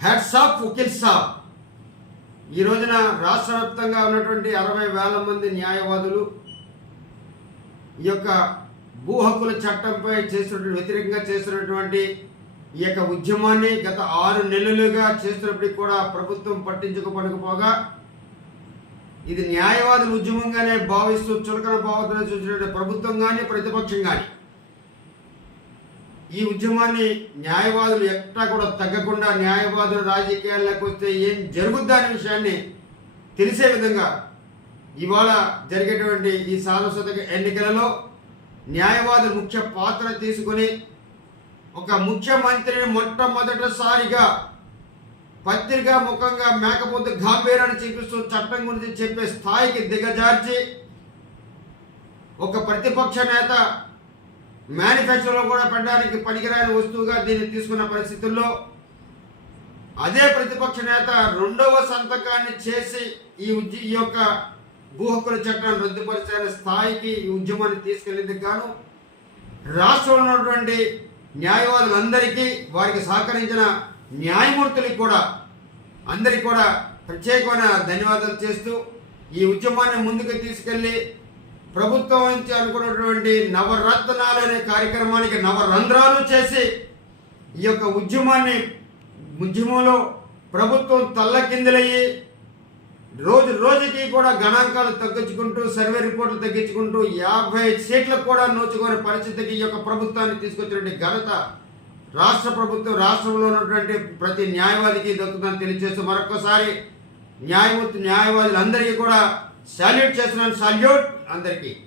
Hats off ఉకిల్ సాబ్ ఈ రోజున రాష్ట్ర వ్యాప్తంగా ఉన్నటువంటి అరవై వేల మంది న్యాయవాదులు ఈ యొక్క భూ హక్కుల చట్టంపై చేసినటువంటి వ్యతిరేకంగా చేస్తున్నటువంటి ఈ యొక్క ఉద్యమాన్ని గత ఆరు నెలలుగా చేస్తున్నప్పటికి కూడా ప్రభుత్వం పట్టించుకోపడకపోగా ఇది న్యాయవాదుల ఉద్యమంగానే భావిస్తూ చులకన భావతను చూసినటువంటి ప్రభుత్వం కానీ ప్రతిపక్షం కానీ ఈ ఉద్యమాన్ని న్యాయవాదులు ఎక్కడా కూడా తగ్గకుండా న్యాయవాదులు రాజకీయాల్లోకి వస్తే ఏం జరుగుద్ది అనే విషయాన్ని తెలిసే విధంగా ఇవాళ జరిగేటువంటి ఈ సార్వత్రిక ఎన్నికలలో న్యాయవాదులు ముఖ్య పాత్ర తీసుకొని ఒక ముఖ్యమంత్రిని మొట్టమొదటిసారిగా పత్రికా ముఖంగా మేకపోతే గాంభీరాన్ని చూపిస్తూ చట్టం గురించి చెప్పే స్థాయికి దిగజార్చి ఒక ప్రతిపక్ష నేత మేనిఫెస్టోలో కూడా పెట్టడానికి పనికిరాని వస్తువుగా దీన్ని తీసుకున్న పరిస్థితుల్లో అదే ప్రతిపక్ష నేత రెండవ సంతకాన్ని చేసి ఈ ఉద్య ఈ యొక్క భూ హక్కుల చట్టాన్ని రద్దుపరిచే స్థాయికి ఈ ఉద్యమాన్ని తీసుకెళ్ళేందుకు గాను రాష్ట్రంలో ఉన్నటువంటి న్యాయవాదులందరికీ వారికి సహకరించిన న్యాయమూర్తులకు కూడా అందరికీ కూడా ప్రత్యేకమైన ధన్యవాదాలు చేస్తూ ఈ ఉద్యమాన్ని ముందుకు తీసుకెళ్ళి ప్రభుత్వం నుంచి అనుకున్నటువంటి నవరత్నాలు అనే కార్యక్రమానికి నవరంధ్రాలు చేసి ఈ యొక్క ఉద్యమాన్ని ఉద్యమంలో ప్రభుత్వం తల్లకిందులయ్యి రోజు రోజుకి కూడా గణాంకాలు తగ్గించుకుంటూ సర్వే రిపోర్ట్లు తగ్గించుకుంటూ యాభై సీట్లకు కూడా నోచుకునే పరిస్థితికి ఈ యొక్క ప్రభుత్వాన్ని తీసుకొచ్చినటువంటి ఘనత రాష్ట్ర ప్రభుత్వం రాష్ట్రంలో ఉన్నటువంటి ప్రతి న్యాయవాదికి దక్కుతుందని తెలియజేస్తూ మరొకసారి న్యాయమూర్తి న్యాయవాదులందరికీ కూడా సాల్యూట్ చేస్తున్నాను. సాల్యూట్ అందరికీ.